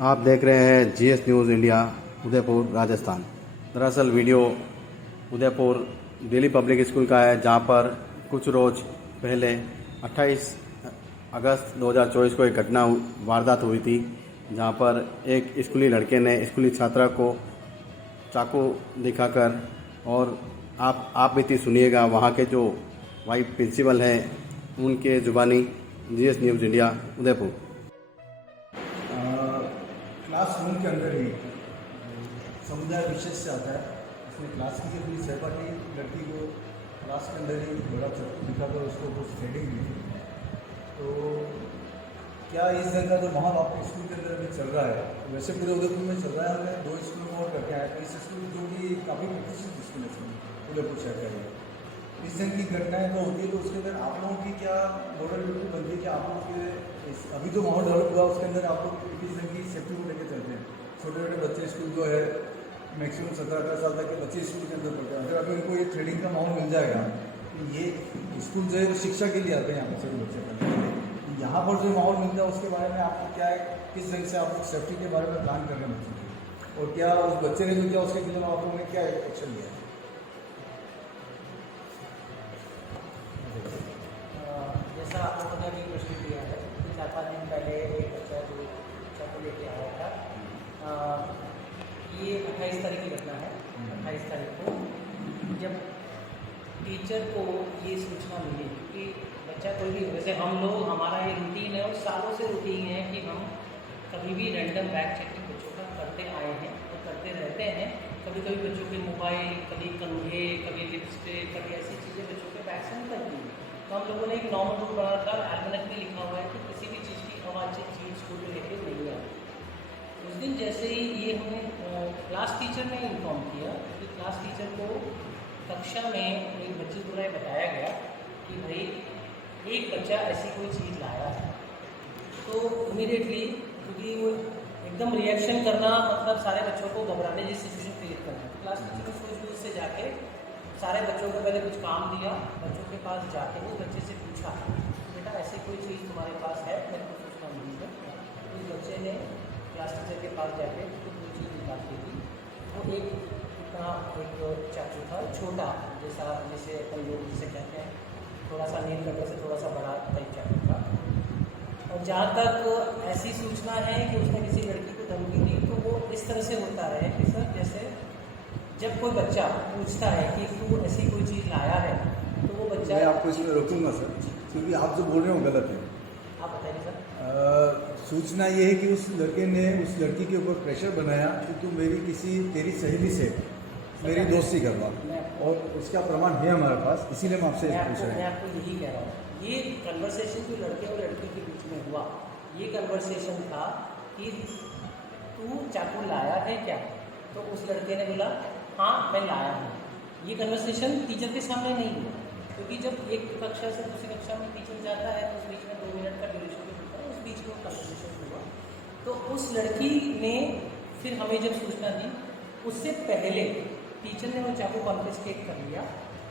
आप देख रहे हैं GS news India Udaipur Rajasthan. दरअसल video Udaipur Delhi public school का है, जहां पर कुछ रोज पहले 28 अगस्त 2024 को एक घटना वारदात हुई थी, जहां पर एक स्कूली लड़के ने स्कूली छात्रा को चाकू दिखाकर, और आप भी सुनिएगा वहां के जो वाइस प्रिंसिपल हैं उनके जुबानी। GS news India Udaipur. Classroom के अंदर ही समुदाय विशेष से आता है। इसमें क्लास की जो पूरी सहपाठी लड़की को क्लास के अंदर ही बड़ा चाकू दिखाकर उसको कुछ थ्रेडिंग दी थी। तो क्या इस तरह का जो माहौल आपके स्कूल के अंदर अभी चल रहा है, वैसे पूरे उदयपुर में चल रहा है? हमने 2 स्कूल में और करके आया। इस स्कूल जो कि काफ़ी प्रतिष्ठित स्कूल है उदयपुर शहर का, इस तरह की घटनाएं तो होती है, तो उसके अंदर आप लोगों की क्या मॉडल ड्यूटी बनती है कि आप लोगों के अभी जो माहौल डेवलप हुआ उसके अंदर आप लोग किस तरह की सेफ्टी को लेकर चलते हैं? छोटे छोटे बच्चे स्कूल जो है मैक्सिमम 17-18 साल तक के बच्चे स्कूल के अंदर पढ़ते हैं। अगर अभी उनको ये ट्रेडिंग का माहौल मिल जाएगा, ये स्कूल जो है शिक्षा के लिए आते हैं यहाँ पर सभी बच्चे पढ़ने, यहाँ पर जो माहौल मिलता है उसके बारे में आपको क्या है, किस तरह से आप लोग सेफ्टी के बारे में प्लान कर रहे हैं बच्चों के, और क्या उस बच्चे ने जो किया उसके खिलाफ आप लोगों ने क्या एक्शन लिया? जैसा आप लोगों ने अभी प्रश्न किया है कि 4-5 दिन पहले एक बच्चा जो चाकू लेके आया था, ये 28 तारीख की घटना है। 28 तारीख को जब टीचर को ये सूचना मिली कि बच्चा कोई भी, वैसे हम लोग, हमारा ये रूटीन है और सालों से रूटीन है कि हम कभी भी रैंडम बैग चेकिंग बच्चों का करते आए हैं और करते रहते हैं। कभी कभी बच्चों के मोबाइल, कभी कंघे, कभी लिपस्टिक, कभी ऐसी चीज़ें बच्चों के बैग से निकलती हैं। तो हम लोगों ने एक नॉर्मल रूल बनाकर एल्बनक में लिखा हुआ है कि किसी भी चीज़ की अवांछित चीज़ स्कूल में लेके नहीं आए। उस दिन जैसे ही ये हमें क्लास टीचर ने इन्फॉर्म किया कि क्लास टीचर को कक्षा में एक बच्चे द्वारा बताया गया कि भाई एक बच्चा ऐसी कोई चीज़ लाया है, तो इमीडिएटली, क्योंकि वो एकदम रिएक्शन करना मतलब सारे बच्चों को घबराने जैसी सिचुएशन क्रिएट करना, क्लास टीचर ने सूझबूझ से जाके सारे बच्चों को पहले कुछ काम दिया, बच्चों के पास जाके वो बच्चे से पूछा बेटा ऐसी कोई चीज़ तुम्हारे पास है, मेरे को सूचना मिली है। उस बच्चे ने क्लास टीचर के पास जाके उसको कोई चीज़ निकाली थी। वो एक इतना एक चाकू था, छोटा जैसा, जैसे अपन लोग जिसे कहते हैं थोड़ा सा नील कटर से थोड़ा सा बड़ा टाइप चाकू था। और जहाँ तक ऐसी सूचना है कि उसने किसी लड़की को धमकी दी, तो वो इस तरह से होता है कि सर, जैसे जब कोई बच्चा पूछता है कि तू ऐसी कोई चीज़ लाया है, तो वो बच्चा, मैं आपको इसमें रोकूंगा सर, क्योंकि आप जो बोल रहे हो गलत है। आप बताइए सर। सूचना ये है कि उस लड़के ने उस लड़की के ऊपर प्रेशर बनाया कि तू तेरी सहेली से मेरी दोस्ती करवा, और उसका प्रमाण है हमारे पास, इसीलिए मैं आपसे पूछ रहा हूँ। मैं आपको यही कह रहा हूँ, ये कन्वर्सेशन जो लड़के और लड़की के बीच में हुआ, ये कन्वर्सेशन था कि तू चाकू लाया है क्या? तो उस लड़के ने बोला हाँ मैं लाया हूँ। ये कन्वर्सेशन टीचर के सामने नहीं हुआ, क्योंकि जब एक कक्षा से दूसरी कक्षा में टीचर जाता है तो उस बीच में 2 मिनट का ड्यूरेशन होता है, उस बीच में कन्वर्सेशन हुआ। तो उस लड़की ने फिर हमें जब सूचना दी, उससे पहले टीचर ने वो चाकू कॉन्फिस्केट कर लिया।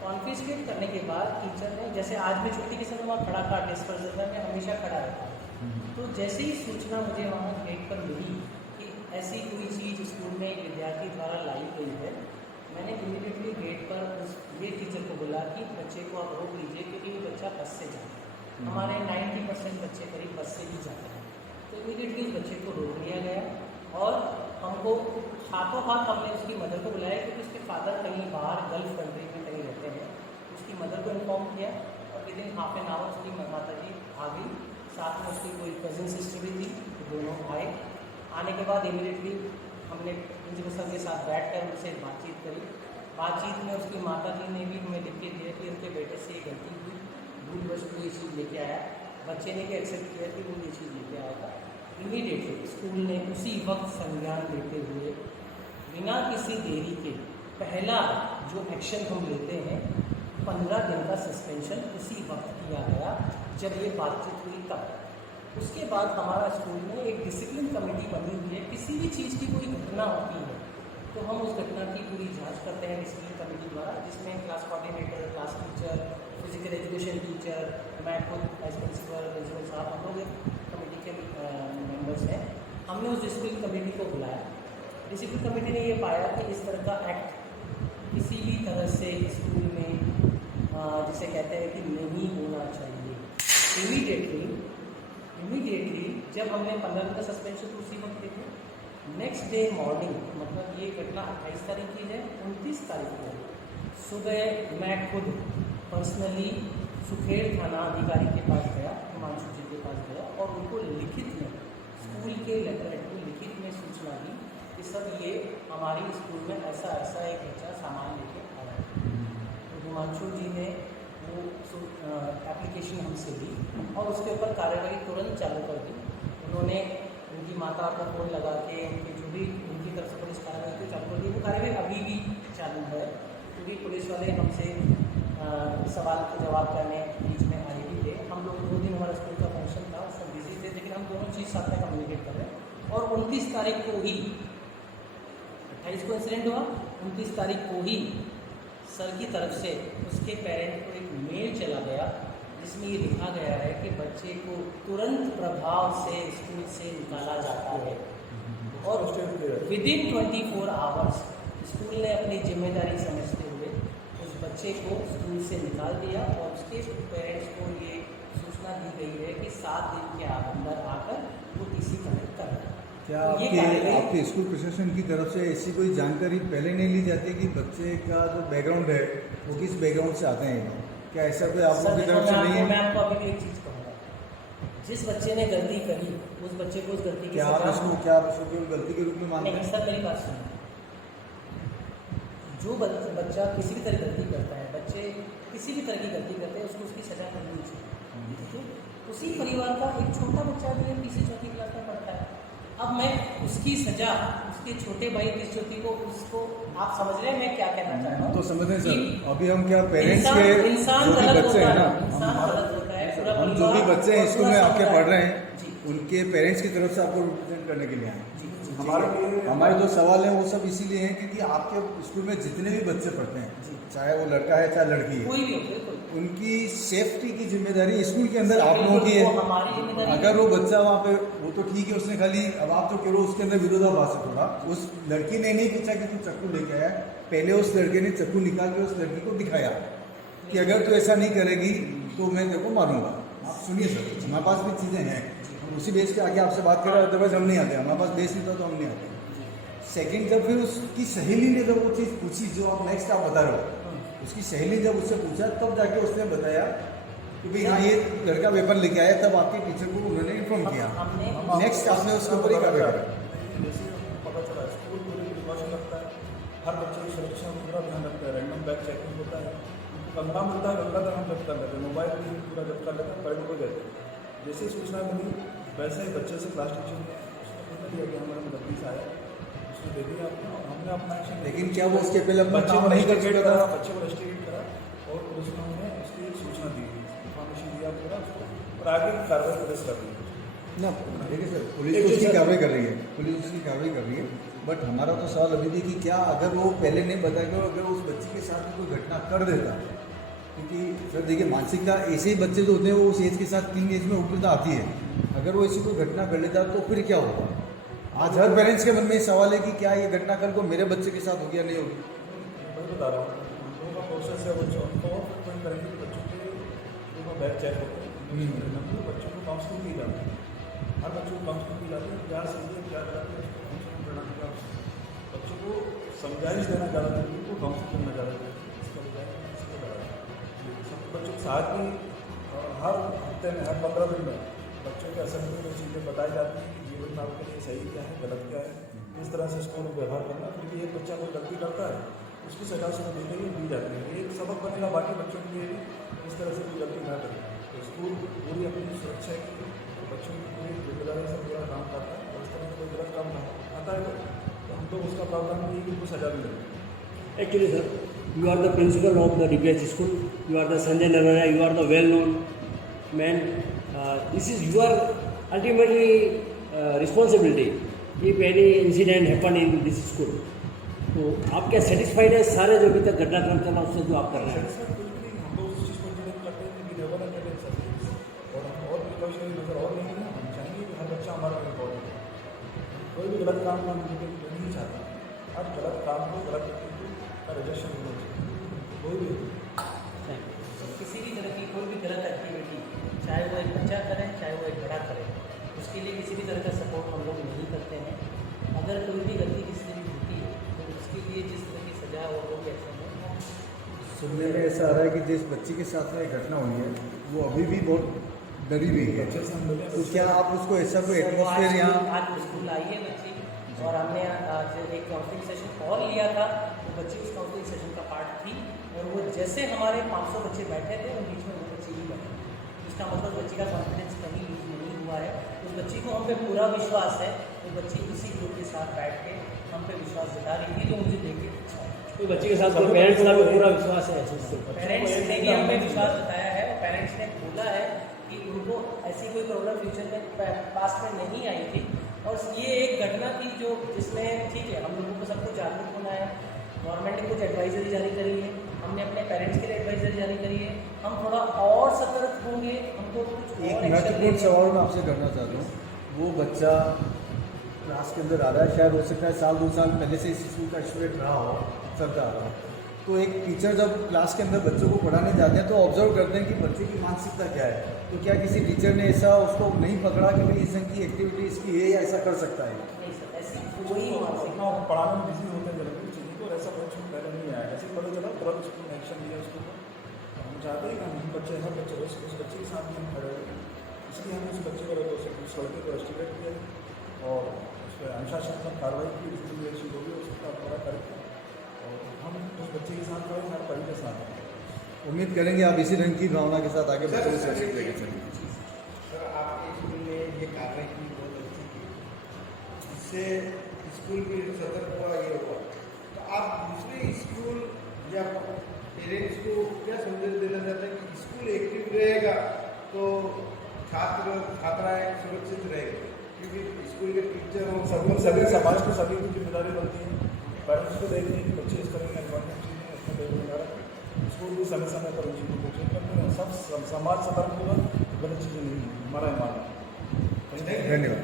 कॉन्फिस्केट करने के बाद टीचर ने, जैसे आज भी छुट्टी के समय वहाँ खड़ा था, डिस्पर्सल में हमेशा खड़ा रहता, तो जैसे ही सूचना मुझे वहाँ गेट पर मिली कि ऐसी कोई चीज़ स्कूल में एक विद्यार्थी द्वारा लाई गई है, मैंने इमीडिएटली गेट पर उस ये टीचर को बोला कि बच्चे को आप रोक लीजिए, क्योंकि वो बच्चा बस से जाता है। हमारे 90% बच्चे करीब बस से ही जाते हैं। तो इमीडिएटली उस बच्चे को रोक लिया गया, और हमको हाथों हाथ हमने उसकी मदर को बुलाया, क्योंकि उसके फादर कहीं बाहर गल्फ कंट्री में कहीं रहते हैं। उसकी मदर को इन्फॉर्म किया, और विदिन हाफ एन आवर उसकी माता जी आ गई, साथ में उसकी कोई कज़न सिस्टर भी थी, दोनों आए। आने के बाद इमीडिएटली हमने प्रिंसिपल सर के साथ बैठकर उनसे बातचीत करी। बातचीत में उसकी माता जी ने भी हमें लिख के दिया कि उनके बेटे से ये गलती हुई, भूलवश वो ये चीज़ लेके आया। बच्चे ने भी एक्सेप्ट किया कि वो ये चीज़ लेके आया था। इमीडिएटली स्कूल ने उसी वक्त संज्ञान लेते हुए, बिना किसी देरी के, पहला जो एक्शन हम लेते हैं 15 दिन का सस्पेंशन उसी वक्त किया गया जब ये बातचीत हुई तब। उसके बाद हमारा स्कूल में एक डिसिप्लिन कमेटी बनी हुई है। किसी भी चीज़ की कोई घटना होती है तो हम उस घटना की पूरी जांच करते हैं डिसिप्लिन कमेटी द्वारा, जिसमें class coordinator, class teacher, physical education teacher, मैं खुद एज प्रिंसिपल साहब, हम लोग एक कमेटी के मेंबर्स हैं। हमने उस डिसिप्लिन कमेटी को बुलाया। डिसिप्लिन कमेटी ने ये पाया कि इस तरह का एक्ट किसी भी तरह से स्कूल में जिसे कहते हैं कि नहीं होना चाहिए। इमीडिएटली जब हमने 15 दिन का सस्पेंशन उसी वक्त देखे, नेक्स्ट डे मॉर्निंग, मतलब ये घटना 28 तारीख की है, 29 तारीख को सुबह मैं खुद पर्सनली सुखेड़ थाना अधिकारी के पास गया, हिमांशु जी के पास गया और उनको लिखित में, स्कूल के लेटर हेड को लिखित में सूचना दी कि सर ये हमारी स्कूल में ऐसा ऐसा एक बच्चा सामान लेके आया है। तो हिमांशु जी ने वो एप्लीकेशन हमसे ली और उसके ऊपर कार्यवाही तुरंत चालू कर दी। उन्होंने उनकी माता को फ़ोन लगा के उनकी जो भी उनकी तरफ से पुलिस कार्रवाई को चालू कर दी। वो कार्रवाई अभी भी चालू है क्योंकि पुलिस वाले हमसे सवाल का जवाब करने बीच में आए भी थे। हम लोग 2 दिन हमारा स्कूल का फंक्शन था, उसमें बिजी थे, लेकिन हम दोनों चीज़ साथ में कम्युनिकेट कर रहे हैं। और 29 तारीख को ही, 28 को इंसिडेंट हुआ, 29 तारीख को ही सर की तरफ से उसके पेरेंट को एक मेल चला गया जिसमें ये लिखा गया है कि बच्चे को तुरंत प्रभाव से स्कूल से निकाला जाता है। और विदिन 24 आवर्स स्कूल ने अपनी जिम्मेदारी समझते हुए उस बच्चे को स्कूल से निकाल दिया और उसके पेरेंट्स को ये सूचना दी गई है कि 7 दिन के अंदर आकर वो किसी तरह कर। क्या ये आपके स्कूल प्रशासन की तरफ से ऐसी कोई जानकारी पहले नहीं ली जाती कि बच्चे का जो बैकग्राउंड है वो किस बैकग्राउंड से आते हैं? क्या ऐसा कोई आप लोगों की तरफ से नहीं है? मैं आपको अभी भी एक चीज़ कहूँगा, जिस बच्चे ने गलती करी उस बच्चे को उस गलती की क्या आप इसको केवल गलती के रूप में मानते हैं? नहीं सर, मेरी बात सुनिए। जो बच्चा किसी भी तरह गलती करता है, बच्चे किसी भी तरह की गलती करते हैं, उसको उसकी सजा करनी चाहिए। ठीक है, उसी परिवार का एक छोटा बच्चा भी है, तीसरी चौथी क्लास में पढ़ता है। अब मैं उसकी सजा उसके छोटे भाई तीसरी चौथी को, उसको आप समझ रहे हैं मैं क्या कहना चाहता हूँ? तो समझ रहे हैं सर, अभी हम क्या पेरेंट्स इंसान के इंसान जो भी गलत बच्चे होता हैं ना, है, इंसान गलत होता है, पूरा हम जो भी परिवार बच्चे और स्कूल पूरा में आपके समुदाय। पढ़ रहे हैं जी, उनके पेरेंट्स की तरफ से आपको रिप्रेजेंट करने के लिए आए। जी, जी, हमारे जो सवाल है वो सब इसीलिए हैं क्योंकि आपके स्कूल में जितने भी बच्चे पढ़ते हैं, चाहे वो लड़का है चाहे लड़की है, कोई भी हो, बिल्कुल उनकी सेफ्टी की जिम्मेदारी स्कूल के अंदर आप लोगों की वो है। हमारी जिम्मेदारी है। अगर वो बच्चा वहाँ पे, वो तो ठीक है, उसने खाली, अब आप तो कह रहे हो उसके अंदर विरोधाभास है थोड़ा। उस लड़की ने नहीं पूछा कि तू चक्कू लेके आया, पहले उस लड़के ने चक्कू निकाल के उस लड़की को दिखाया कि अगर तू ऐसा नहीं करेगी तो मैं तेरे को मारूंगा। आप सुनिए सर, हमारे पास भी चीज़ें हैं, हम उसी बेस पे आके आपसे बात कर रहे हैं, अदरवाइज हम नहीं आते, हमारे पास बेस नहीं था तो हम नहीं आते। सेकंड, जब फिर उसकी सहेली ने जब वो चीज़ पूछी जो आप नेक्स्ट आप बता रहे हो, उसकी सहेली जब उससे पूछा तब जाके उसने बताया कि भाई हाँ ये लड़का पेपर लेके आया, तब आपके टीचर को उन्होंने इन्फॉर्म किया। नेक्स्ट आपने उसके ऊपर ही कार्रवाई करा। जैसे पता चला स्कूल पूरी प्रिकॉशन रखता है, हर बच्चे की सुरक्षा में पूरा ध्यान रखता है, रैंडम बैग चेकिंग होता है, गंगा मिलता है, गंगा तक हम जब्त कर लेते हैं, मोबाइल भी पूरा जब्त कर लेते हैं, पैरेंट को देते हैं। जैसे ही सूचना मिली वैसे ही बच्चे से क्लास टीचर ने उसने पूछा दिया कि हमारे में तकलीफ आया, उसने दे दिया आपको, हमने अपना एक्शन। लेकिन क्या वो उसके पहले अपना बच्चे काम को नहीं कर चुका था? बच्चे को रजिस्ट्रेट करा और पुलिस ने हमें उसकी सूचना दी, इन्फॉर्मेशन दिया पूरा उसको, और आगे कार्रवाई पुलिस कर रही है ना। देखिए सर, पुलिस तो उसकी कार्रवाई कर रही है, पुलिस उसकी कार्रवाई कर रही है, बट हमारा तो सवाल अभी भी कि क्या अगर वो पहले नहीं बताया कि अगर उस बच्ची के साथ कोई घटना कर देता, क्योंकि सर देखिए मानसिकता ऐसे ही बच्चे जो होते हैं वो उस एज के साथ, टीन एज में उग्रता आती है, अगर वो ऐसी कोई घटना कर लेता तो फिर क्या होगा? आज हर पेरेंट्स के मन में सवाल है कि क्या ये घटना कल को मेरे बच्चे के साथ होगी या नहीं होगी? वही बता रहा हूँ, हम लोगों का प्रोसेस है, बच्चों को कोई करेंगे कि बच्चों के बैग चेक होते हैं, बच्चों को काउंसलिंग की जाती है, हर बच्चों को काउंसलिंग की जाती है, क्या सही है क्या गलत है उसको काउंसलिंग प्रणाली का बच्चों को समझाइश देना ज़्यादा जरूरी, उनको काउंसलिंग करना ज़्यादा जरूरी, इसका बजाय इसको बढ़ाया। सब बच्चों के साथ ही हर हफ्ते में, हर 15 दिन में बच्चों के असेंबली में चीज़ें बताई जाती हैं कि जीवन में आपके लिए सही क्या है, गलत क्या है, किस तरह से उसको व्यवहार करना। क्योंकि एक बच्चा कोई गलती करता है उसकी सजा उसको दी जाती है, एक सबक बनेगा बाकी बच्चों के लिए भी इस तरह से कोई गलती ना करें। तो स्कूल पूरी अपनी सुरक्षा की बच्चों की पूरी जिम्मेदारी से पूरा काम करता है, और इस तरह से कोई गलत काम आता है तो हम लोग उसका प्रावधान नहीं कि उनको सजा भी दें। Actually, sir, you are the principal of the DPH school. You are the Sanjay Naraya. You are the well-known man. This is your ultimately responsibility if any incident happen in this school. तो आप क्या satisfied है सारे जो अभी तक घटनाक्रम चला उससे जो आप कर रहे हैं? सर बिल्कुल ही हम लोग उस चीज़ को इंप्लीमेंट करते हैं कि नेवर एंटरटेन सर्विस, और हम और प्रिकॉशनरी मेजर और नहीं है, हम चाहेंगे कि हर बच्चा हमारा इम्पोर्टेंट है। कोई भी गलत काम नहीं चाहता, हर गलत काम को गलत व्यक्ति का रिजेक्शन होना चाहिए, कोई भी किसी भी तरह की कोई भी गलत एक्टिविटी, चाहे वो एक बच्चा करे चाहे वो एक बड़ा करे, उसके लिए किसी भी तरह का सपोर्ट हम लोग नहीं करते हैं। अगर कोई भी गलती किसी से भी होती है तो उसके लिए जिस तरह की सजा और वो भी एक्शन है। सुनने में ऐसा आ रहा है कि जिस बच्ची के साथ में घटना हुई है वो अभी भी बहुत डरी हुई है, अच्छे से हम लोग तो क्या आप उसको ऐसा कोई सर, वो एटमोसफेयर यहाँ आज स्कूल आई है बच्ची, और हमने आज एक काउंसलिंग सेशन और लिया था, वो बच्ची उस काउंसलिंग सेशन का पार्ट थी, और वो जैसे हमारे 500 बच्चे बैठे थे उन बीच में वो बच्ची भी बैठी। इसका मतलब बच्ची का कॉन्फिडेंस कहीं लूज नहीं हुआ है। उस बच्ची को हम पे पूरा विश्वास है, वो बच्ची उसी ग्रुप के साथ बैठ के हम पे विश्वास जता रही थी, तो मुझे देख के अच्छा है। कोई बच्चे के साथ पेरेंट्स का भी पूरा विश्वास है इससे। पेरेंट्स ने भी हमें विश्वास बताया है, और पेरेंट्स ने बोला है कि उनको ऐसी कोई प्रॉब्लम फ्यूचर में पास्ट में नहीं आई थी, और ये एक घटना थी जो जिसमें ठीक है हम लोगों को सबको जागरूक होना है। गवर्नमेंट ने कुछ एडवाइजरी जारी करी है, हमने अपने पेरेंट्स के लिए एडवाइजरी जारी करी है, हम थोड़ा और सतर्क होंगे, हमको कुछ और एक एक्शन महत्वपूर्ण सवाल मैं आपसे करना चाहता हूँ। वो बच्चा क्लास के अंदर आ रहा है, शायद हो सकता है 1-2 साल पहले से इस स्कूल का स्टूडेंट रहा हो, चलता आ रहा हो, तो एक टीचर जब क्लास के अंदर बच्चों को पढ़ाने जाते हैं तो ऑब्जर्व करते हैं कि बच्चे की मानसिकता क्या है। तो क्या किसी टीचर ने ऐसा उसको नहीं पकड़ा कि भाई इस ढंग की एक्टिविटी इसकी है या ऐसा कर सकता है? नहीं सर, ऐसी कोई मानसिक अपना पढ़ाने में बिजी होते हैं जल्दी चीज़ें को, ऐसा कुछ पहले नहीं आया, ऐसे पता चला तुरंत स्कूल में एक्शन लिया उसके ऊपर। हम चाहते हैं कि हम बच्चे हर बच्चे उस बच्चे के साथ हम खड़े हुए, इसलिए हमने उस बच्चे को उस लड़के को रेस्टिकेट किया और उस पर अनुशासनात्मक कार्रवाई की, उसकी जो भी उसका पूरा करके, और हम उस बच्चे के साथ खड़े, हर पढ़ी के साथ हैं। उम्मीद करेंगे आप इसी ढंग की भावना के साथ आगे बच्चों को सुरक्षित लेके चलेंगे। सर आपके स्कूल ने ये कार्रवाई की बहुत अच्छी की, इससे स्कूल भी सतर्क हुआ, ये हुआ, तो आप दूसरे स्कूल या पेरेंट्स को क्या संदेश देना चाहते हैं कि स्कूल एक्टिव रहेगा तो छात्र छात्राएँ सुरक्षित रहेंगे, क्योंकि स्कूल के टीचर और सभी समाज को सभी की जिम्मेदारी बनती है, पेरेंट्स को देखनी है कि बच्चे इस तरह की एनवायरमेंट चीज़ें उसमें देखने, स्कूल भी समय समय पर उन चीज़ों को चेक करते हैं, सब समाज सतर्क होगा, गलत चीज़ें नहीं, हमारा मानना है। धन्यवाद।